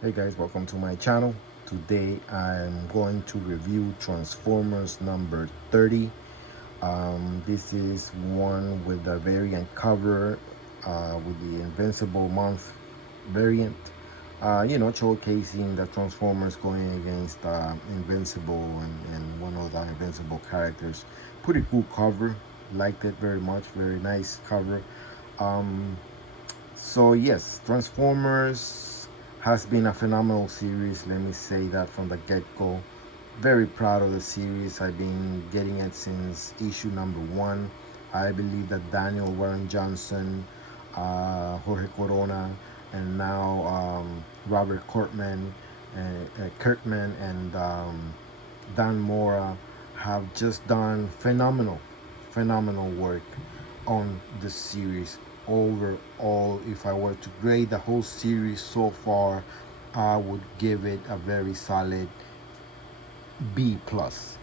Hey guys, welcome to my channel. Today I'm going to review Transformers number 30. This is one with the variant cover with the Invincible Month variant. Showcasing the Transformers going against Invincible and one of the Invincible characters. Pretty cool cover. Liked it very much. Very nice cover. Um, so yes, Transformers has been a phenomenal series. Let me say that from the get-go. Very proud of the series. I've been getting it since issue number 1. I believe that Daniel Warren Johnson, Jorge Corona, and now Robert Kirkman, and Dan Mora have just done phenomenal work on the series. Overall, if I were to grade the whole series so far, I would give it a very solid B plus.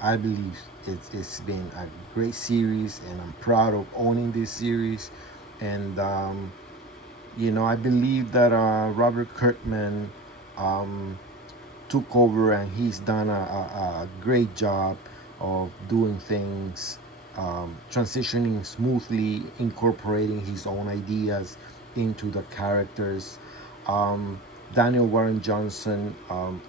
I believe it's been a great series, and I'm proud of owning this series. And I believe that Robert Kirkman um, took over, and he's done a great job of doing things, transitioning smoothly, incorporating his own ideas into the characters. Um, Daniel Warren Johnson,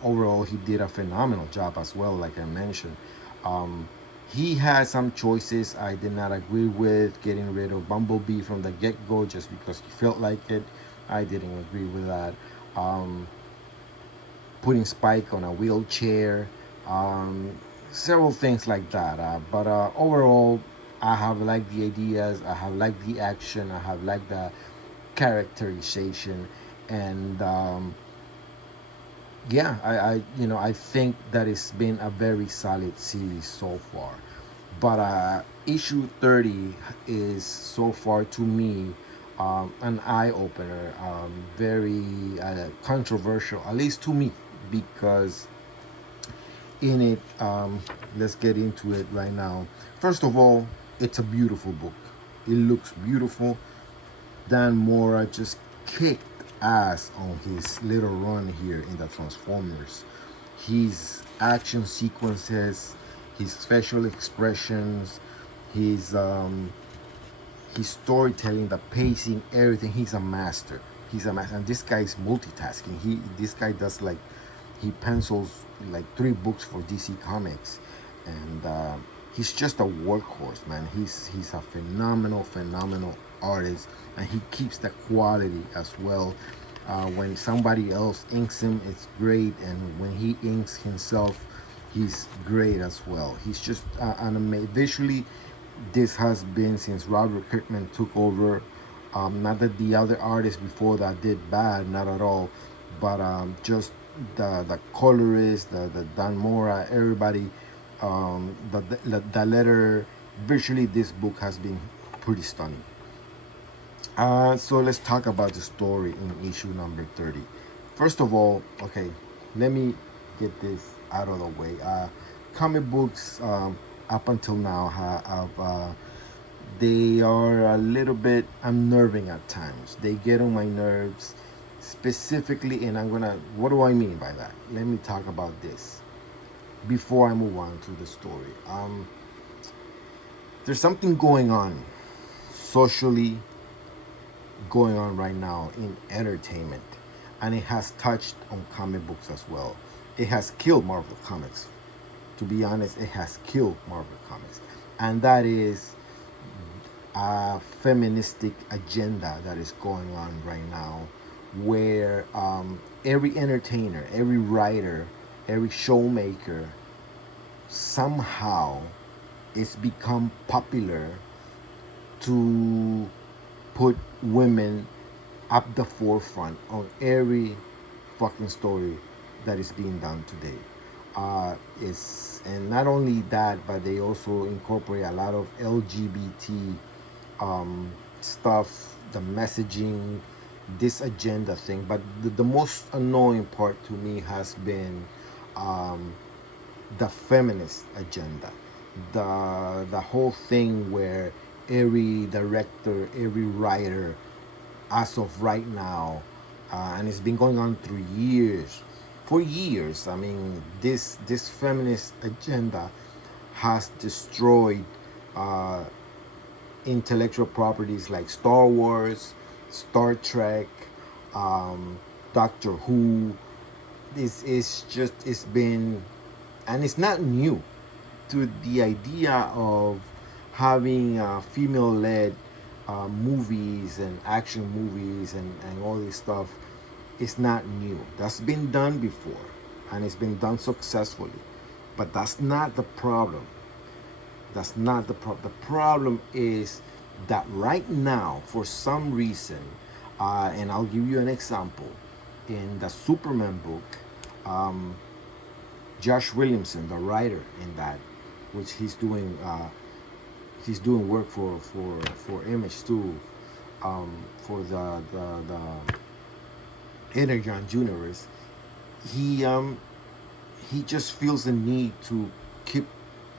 overall, he did a phenomenal job as well, like I mentioned. Um, he had some choices I did not agree with, getting rid of Bumblebee from the get go just because he felt like it. I didn't agree with that. Um, Putting Spike on a wheelchair, um, several things like that. But overall, I have liked the ideas, I have liked the action, I have liked the characterization, and yeah, I think that it's been a very solid series so far. But issue 30 is so far to me an eye opener, very controversial, at least to me, because in it, let's get into it right now. First of all, it's a beautiful book. It looks beautiful. Dan Mora just kicked ass on his little run here in the Transformers. His action sequences, his facial expressions, his um, his storytelling, the pacing, everything. He's a master. He's a master, and this guy is multitasking. This guy does like he pencils like 3 books for DC Comics, and he's just a workhorse, man. He's a phenomenal artist, and he keeps the quality as well. When somebody else inks him, it's great, and when he inks himself, he's great as well. He's just visually. This has been since Robert Kirkman took over. Not that the other artists before that did bad, not at all, but just the colorist, the Dan Mora, everybody, the letter. Visually, this book has been pretty stunning. So let's talk about the story in issue number 30. First of all, okay, let me get this out of the way. Comic books up until now have they are a little bit unnerving at times. They get on my nerves specifically, and what do I mean by that? Let me talk about this before I move on to the story. There's something going on socially, going on right now in entertainment, and it has touched on comic books as well. It has killed Marvel Comics. To be honest, it has killed Marvel Comics, and that is a feministic agenda that is going on right now, where every entertainer, every writer, every showmaker somehow it's become popular to put women up the forefront on every fucking story that is being done today. It's and not only that, but they also incorporate a lot of LGBT stuff, the messaging, this agenda thing. But the most annoying part to me has been um, the feminist agenda, the whole thing where every director, every writer, as of right now, and it's been going on through years. For years, I mean, this feminist agenda has destroyed uh, intellectual properties like Star Wars, Star Trek, um, Doctor Who. This is just, it's been, and it's not new to the idea of having female-led movies and action movies and all this stuff. Is not new. That's been done before, and it's been done successfully. But that's not the problem. That's not the problem. The problem is that right now, for some reason, and I'll give you an example. In the Superman book, Josh Williamson, the writer in that, which he's doing work for Image too, for the Energon universe. He he just feels the need to keep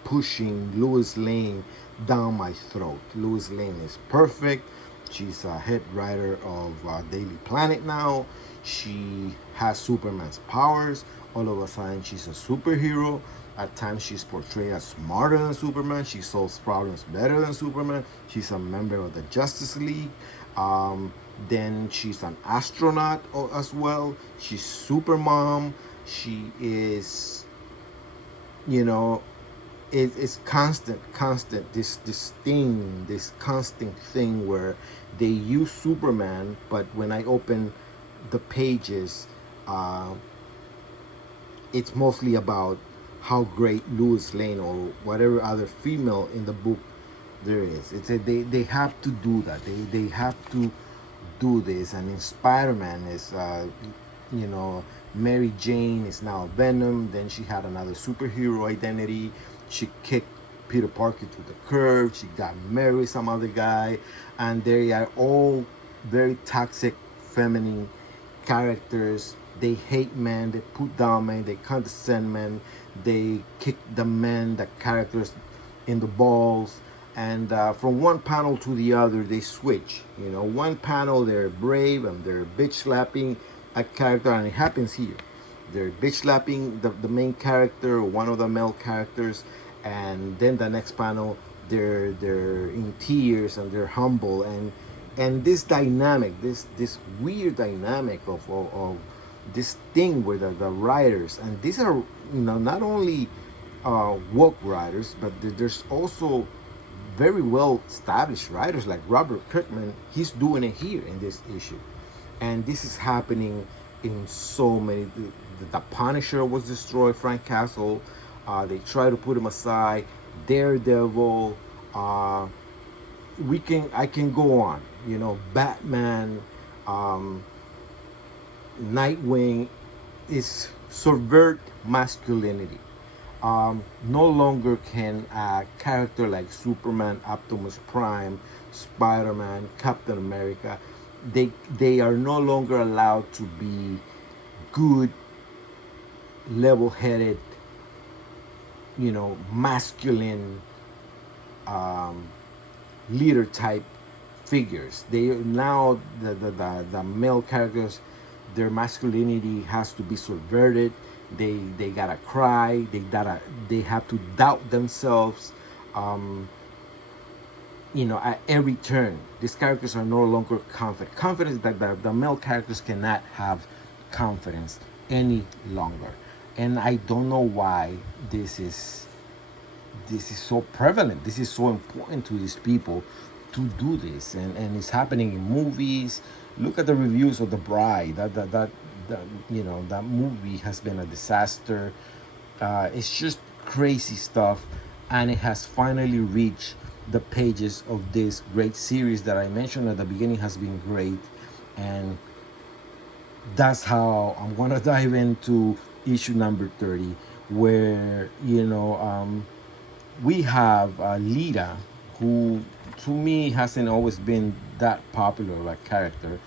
pushing Lois Lane down my throat. Lois Lane is perfect. She's a head writer of Daily Planet now. She has Superman's powers. All of a sudden, she's a superhero. At times, she's portrayed as smarter than Superman. She solves problems better than Superman. She's a member of the Justice League. Um, then she's an astronaut as well. She's super mom. She is, you know, it's constant this constant thing where they use Superman, but when I open the pages, uh, it's mostly about how great Lois Lane or whatever other female in the book there is. It's a, they have to do that. They have to do this. And in Spider-Man is you know, Mary Jane is now Venom. Then she had another superhero identity. She kicked Peter Parker to the curb. She got married with some other guy, and they are all very toxic, feminine characters. They hate men. They put down men. They condescend men. They kick the men, the characters, in the balls. And from one panel to the other, they switch. You know, one panel they're brave and they're bitch slapping a character, and it happens here. They're bitch slapping the main character or one of the male characters, and then the next panel they're in tears and they're humble, and this dynamic, this weird dynamic of this thing where the writers, and these are, you know, not only woke writers, but there's also very well established writers like Robert Kirkman. He's doing it here in this issue, and this is happening in so many. The Punisher was destroyed. Frank Castle. They try to put him aside. Daredevil. I can go on. You know, Batman, Nightwing is subvert masculinity. No longer can a character like Superman, Optimus Prime, Spider-Man, Captain America, they are no longer allowed to be good, level-headed, you know, masculine um, leader type figures. They now the male characters, their masculinity has to be subverted. They gotta cry. They have to doubt themselves. Um, you know, at every turn, these characters are no longer confident. Confidence that the male characters cannot have confidence any longer, and I don't know why this is so prevalent. This is so important to these people to do this, and it's happening in movies. Look at the reviews of The Bride. That you know, that movie has been a disaster. It's just crazy stuff, and it has finally reached the pages of this great series that I mentioned at the beginning. Has been great, and that's how I'm gonna dive into issue number 30, where, you know, we have Lita, who to me hasn't always been that popular of a character,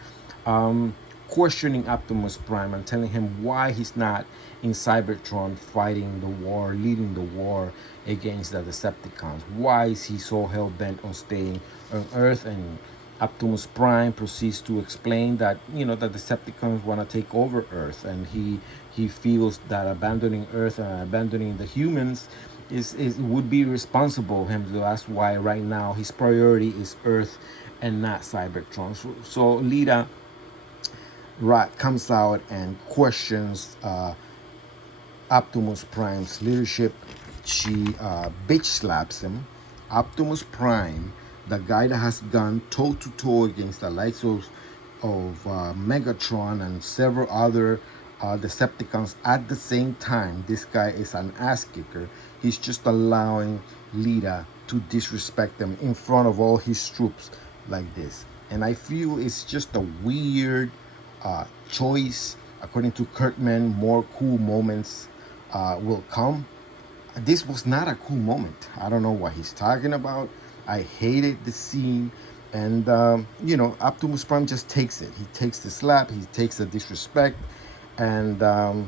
um, questioning Optimus Prime and telling him why he's not in Cybertron fighting the war, leading the war against the Decepticons. Why is he so hell bent on staying on Earth and Optimus Prime proceeds to explain that the Decepticons want to take over Earth, and he feels that abandoning Earth and abandoning the humans is would be responsible him. So that's why right now his priority is Earth and not Cybertron. So Lita Rat comes out and questions Optimus Prime's leadership. She bitch slaps him. Optimus Prime, the guy that has gone toe to toe against the likes of Megatron and several other Decepticons at the same time. This guy is an ass kicker. He's just allowing Lita to disrespect them in front of all his troops like this. And I feel it's just a weird choice. According to Kirkman, more cool moments will come. This was not a cool moment. I don't know what he's talking about. I hated the scene. And, Optimus Prime just takes it. He takes the slap, he takes the disrespect, and, the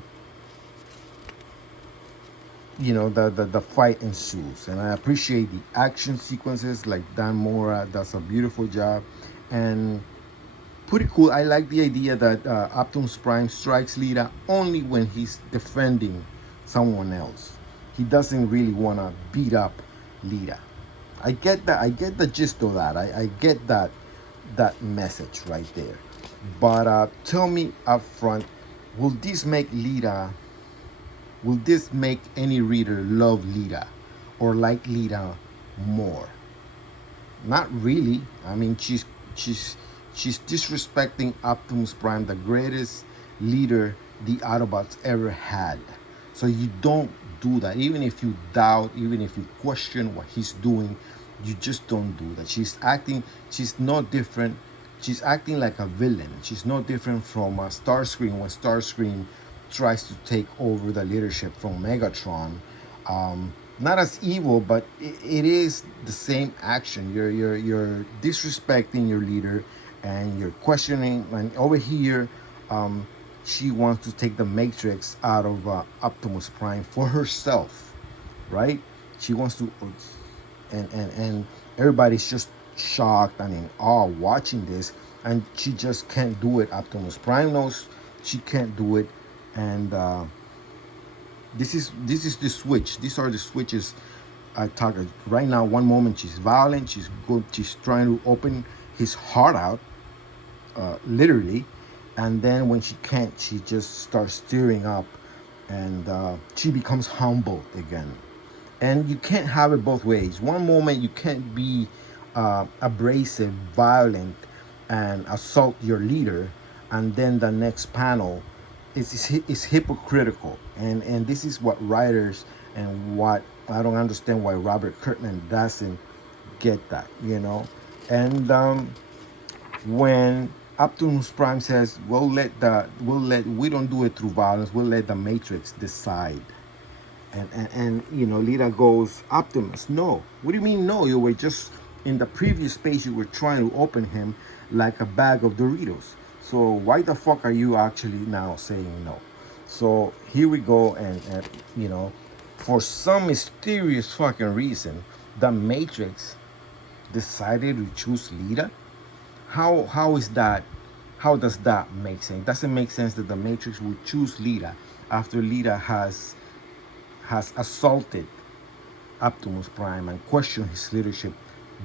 fight ensues. And I appreciate the action sequences. Like Dan Mora does a beautiful job. And pretty cool. I like the idea that Optimus Prime strikes Lita only when he's defending someone else. He doesn't really want to beat up Lita. I get that. I get the gist of that. I get that message right there. But tell me up front, will this make Lita? Will this make any reader love Lita or like Lita more? Not really. I mean, she's disrespecting Optimus Prime, the greatest leader the Autobots ever had. So you don't do that. Even if you doubt, even if you question what he's doing, you just don't do that. She's no different. She's acting like a villain. She's no different from Starscream when Starscream tries to take over the leadership from Megatron. Not as evil, but it is the same action. You're disrespecting your leader, and you're questioning. And over here, she wants to take the Matrix out of Optimus Prime for herself, right? She wants to, and everybody's just shocked and in awe watching this, and she just can't do it. Optimus Prime knows she can't do it, and this is the switch. These are the switches I talk right now. One moment she's violent, she's good, she's trying to open his heart out, literally, and then when she can't, she just starts stirring up, and she becomes humble again. And you can't have it both ways. One moment you can't be abrasive, violent, and assault your leader, and then the next panel is hypocritical. And this is what writers and what I don't understand why Robert Kirkman doesn't get that, And when Optimus Prime says, we don't do it through violence. We'll let the Matrix decide. And Lita goes, Optimus, no. What do you mean no? You were just in the previous page. You were trying to open him like a bag of Doritos. So why the fuck are you actually now saying no? So here we go, and for some mysterious fucking reason, the Matrix decided to choose Lita. How is that? How does that make sense? It doesn't make sense that the Matrix would choose Lita after Lita has assaulted Optimus Prime and questioned his leadership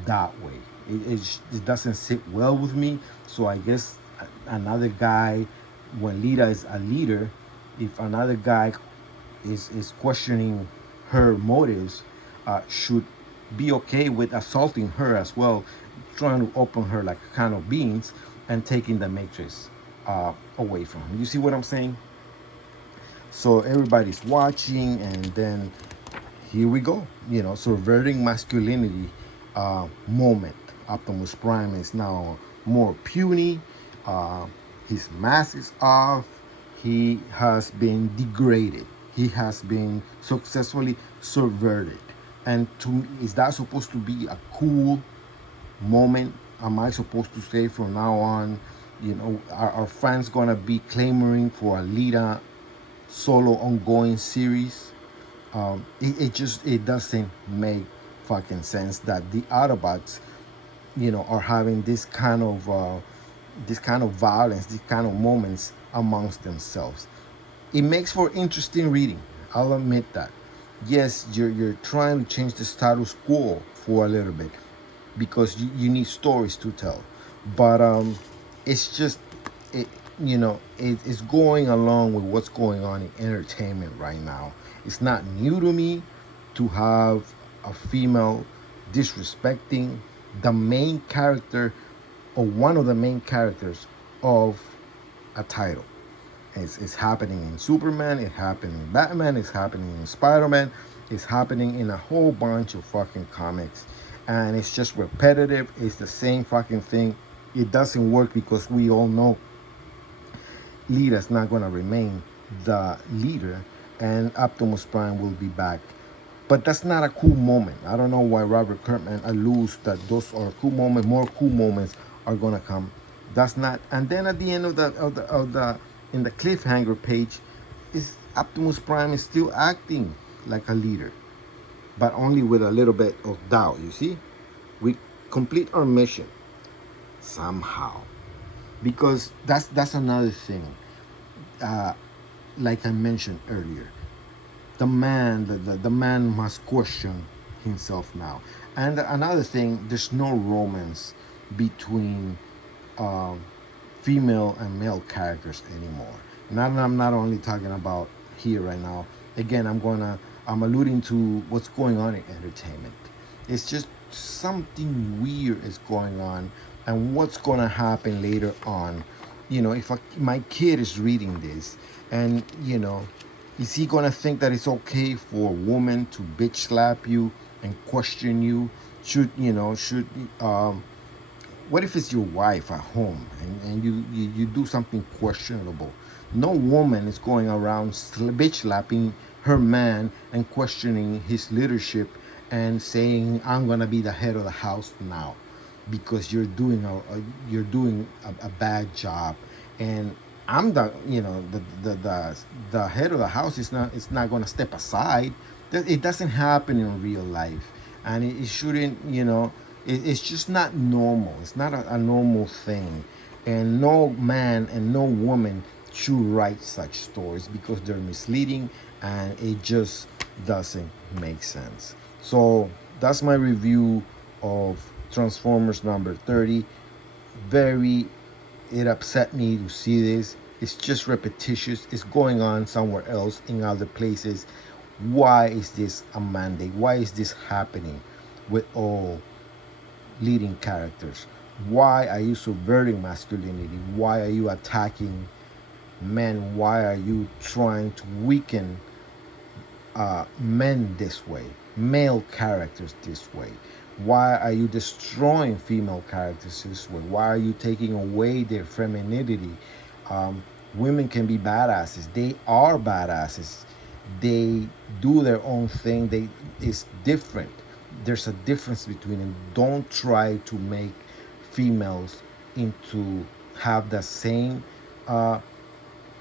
that way. It doesn't sit well with me. So I guess another guy, when Lita is a leader, if another guy is questioning her motives, should be okay with assaulting her as well, trying to open her like a can of beans and taking the Matrix away from him. You see what I'm saying? So everybody's watching, and then here we go. Subverting masculinity moment. Optimus Prime is now more puny. His mask is off. He has been degraded. He has been successfully subverted. And to me, is that supposed to be a cool moment? Am I supposed to say from now on, are fans gonna be clamoring for a Lita solo ongoing series? It doesn't make fucking sense that the Autobots are having this kind of violence, these kind of moments amongst themselves. It makes for interesting reading. I'll admit that. Yes, you're trying to change the status quo for a little bit because you need stories to tell, but it's just it it's going along with what's going on in entertainment right now. It's not new to me to have a female disrespecting the main character or one of the main characters of a title. It's happening in Superman, it's happening in Batman, it's happening in Spider-Man, it's happening in a whole bunch of fucking comics. And it's just repetitive, it's the same fucking thing. It doesn't work because we all know Lita's not gonna remain the leader and Optimus Prime will be back. But that's not a cool moment. I don't know why Robert Kirkman alludes that those are cool moments, more cool moments are gonna come. That's not. And then at the end of the in the cliffhanger page, is Optimus Prime is still acting like a leader, but only with a little bit of doubt. You see, we complete our mission somehow, because that's another thing. Uh, like I mentioned earlier, the man must question himself now. And another thing, there's no romance between uh, female and male characters anymore. Not I'm not only talking about here right now. Again, I'm alluding to what's going on in entertainment. It's just something weird is going on, and what's gonna happen later on. If my kid is reading this, and is he gonna think that it's okay for a woman to bitch slap you and question you? Should what if it's your wife at home and you do something questionable? No woman is going around bitch slapping her man and questioning his leadership and saying, I'm gonna be the head of the house now because you're doing a bad job, and I'm the head of the house is not, it's not going to step aside. It doesn't happen in real life, and it shouldn't. It's just not normal. It's not a normal thing, and no man and no woman should write such stories because they're misleading and it just doesn't make sense. So that's my review of Transformers number 30. Very, it upset me to see this. It's just repetitious. It's going on somewhere else in other places. Why is this a mandate? Why is this happening with all leading characters? Why are you subverting masculinity? Why are you attacking men? Why are you trying to weaken men this way, male characters this way? Why are you destroying female characters this way? Why are you taking away their femininity? Women can be badasses. They are badasses. They do their own thing. It's different. There's a difference between them. Don't try to make females into have the same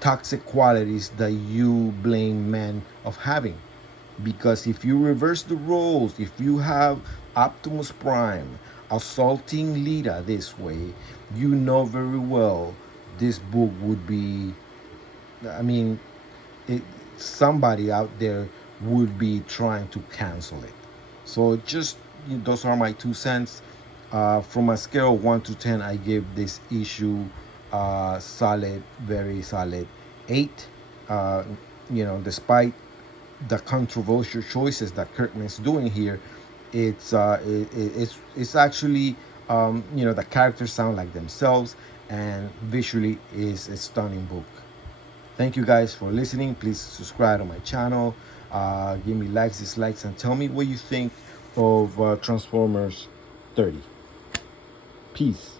toxic qualities that you blame men of having. Because if you reverse the roles, if you have Optimus Prime assaulting Lita this way, you know very well this book would be, I mean, somebody out there would be trying to cancel it. So just those are my 2 cents. From a scale of 1 to 10, I give this issue solid, very solid 8. Despite the controversial choices that Kirkman's doing here, it's actually the characters sound like themselves, and visually is a stunning book. Thank you guys for listening. Please subscribe to my channel. Give me likes, dislikes, and tell me what you think of Transformers 30. Peace.